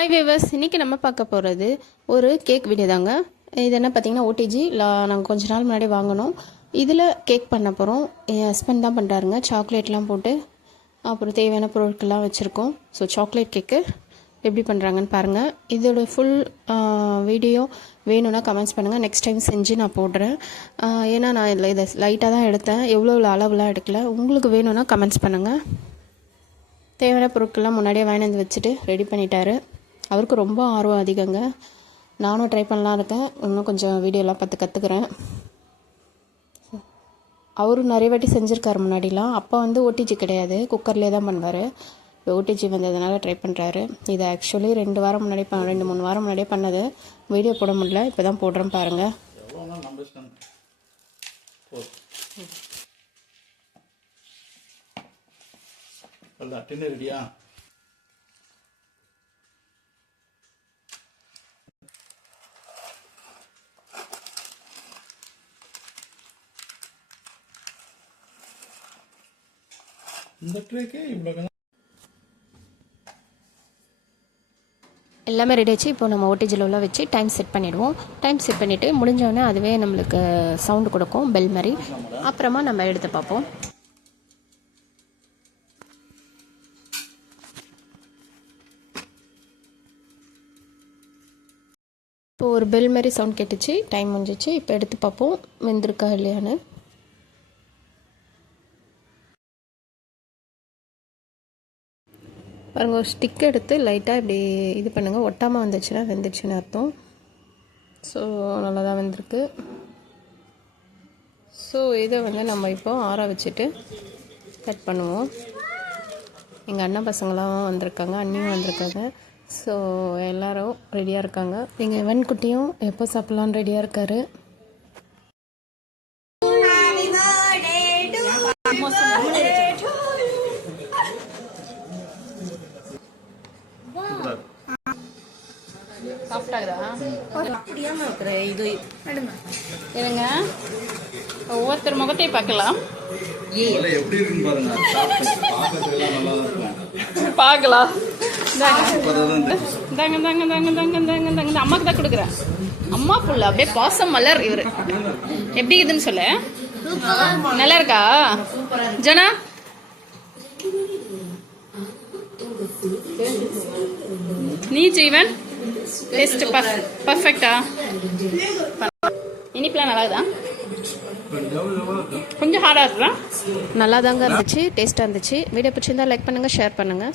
Hi viewers, இன்றைக்கி நம்ம பார்க்க போகிறது ஒரு கேக் வீடியோ தாங்க. இது என்ன பார்த்தீங்கன்னா ஓடிஜி நாங்கள் கொஞ்ச நாள் முன்னாடி வாங்கினோம். இதில் கேக் பண்ண போகிறோம். என் ஹஸ்பண்ட் தான் பண்ணுறாருங்க. சாக்லேட்லாம் போட்டு அப்புறம் தேவையான பொருட்கள்லாம் வச்சுருக்கோம். ஸோ சாக்லேட் கேக்கு எப்படி பண்ணுறாங்கன்னு பாருங்கள். இதோட ஃபுல் வீடியோ வேணும்னா கமெண்ட்ஸ் பண்ணுங்கள். நெக்ஸ்ட் டைம் செஞ்சு நான் போடுறேன். ஏன்னா நான் இதை லைட்டாக தான் எடுத்தேன், எவ்வளோ அளவுலாம் எடுக்கல. உங்களுக்கு வேணும்னா கமெண்ட்ஸ் பண்ணுங்கள். தேவையான பொருட்கள்லாம் முன்னாடியே வாங்கி வந்து வச்சுட்டு ரெடி பண்ணிட்டாரு. அவருக்கு ரொம்ப ஆர்வம் அதிகங்க. நானும் ட்ரை பண்ணலாம் இருக்கேன். இன்னும் கொஞ்சம் வீடியோலாம் பார்த்து கற்றுக்குறேன். அவரும் நிறைய வாட்டி செஞ்சுருக்காரு முன்னாடிலாம். அப்போ வந்து ஓடிஜி கிடையாது, குக்கர்லேயே தான் பண்ணுவார். இப்போ ஓடிஜி வந்ததுனால ட்ரை பண்ணுறாரு. இதை ஆக்சுவலி 2 வாரம் முன்னாடி 2-3 வாரம் முன்னாடியே பண்ணது. வீடியோ போட முடியல, இப்போ தான் போடுறேன் பாருங்கள். ரெடியா? இந்த ட்ரேக்கே இவ்வளோ எல்லாமே ரெடி ஆச்சு. இப்போ நம்ம ஓடிஜியில் உள்ள வச்சு டைம் செட் பண்ணிவிடுவோம். டைம் செட் பண்ணிவிட்டு முடிஞ்சோடனே அதுவே நம்மளுக்கு சவுண்டு கொடுக்கும், பெல் மாதிரி. அப்புறமா நம்ம எடுத்து பார்ப்போம். இப்போ ஒரு பெல் மாதிரி சவுண்ட் கேட்டுச்சு, டைம் முடிஞ்சிச்சு. இப்போ எடுத்து பார்ப்போம் வெந்திருக்கா இல்லையான்னு. பாருங்கள், ஒரு ஸ்டிக் எடுத்து லைட்டாக இப்படி இது பண்ணுங்கள். ஒட்டாமல் வந்துச்சுன்னா வெந்துச்சுன்னு அர்த்தம். ஸோ நல்லா தான் வெந்திருக்கு. ஸோ இதை வந்து நம்ம இப்போ ஆற வச்சுட்டு கட் பண்ணுவோம். எங்கள் அண்ணன் பசங்களாம் வந்திருக்காங்க, அண்ணியும் வந்திருக்காங்க. ஸோ எல்லோரும் ரெடியாக இருக்காங்க. எங்கள் இவன் குட்டியும் எப்போ சாப்பிட்லான்னு ரெடியாக இருக்கார். இருங்க, ஒவ்வொருத்தர் முகத்தையும் பார்க்கலாம். பார்க்கலாம். இந்த அம்மாக்கு தான் கொடுக்குறேன். அம்மா புள்ள அப்படியே பாசம் மலர். இவரு எப்படி இருக்குதுன்னு சொல்ல. நல்லா இருக்கா ஜனா? நீ ஜீவன் டேஸ்ட் பர்ஃபெக்டா? இனிப்பெலாம் நல்லா இருக்குதா? கொஞ்சம் ஹார்டாக இருக்குதா? நல்லா தாங்க இருந்துச்சு, டேஸ்ட்டாக இருந்துச்சு. வீடியோ பிடிச்சிருந்தா லைக் பண்ணுங்கள், ஷேர் பண்ணுங்கள்.